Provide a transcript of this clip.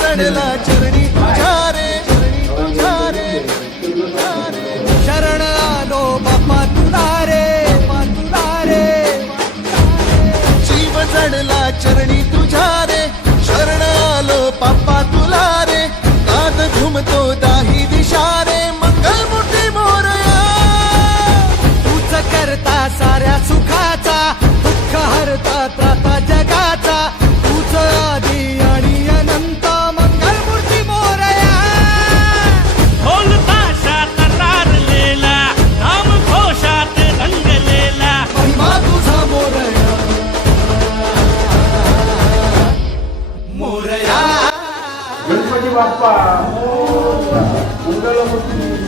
चढला चरणी. तुझारे तुझारे शरण आलो बापा तुला रे तुला रे. जीव चढला चरणी 아빠. 못 달라붙으니.